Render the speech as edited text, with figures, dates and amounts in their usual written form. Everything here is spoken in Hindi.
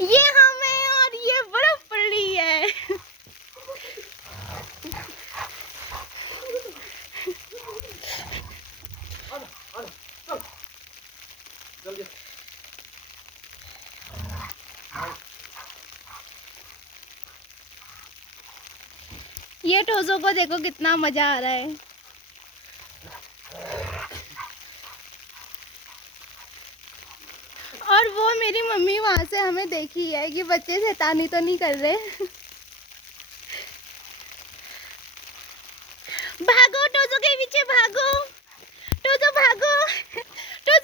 ये हमें और ये बर्फ पड़ रही है। ये टोजो को देखो कितना मजा आ रहा है। और वो मेरी मम्मी वहां से हमें देखी है कि बच्चे शैतानी तो नहीं कर रहे। भागो टोजो के पीछे भागो, टोजो भागो।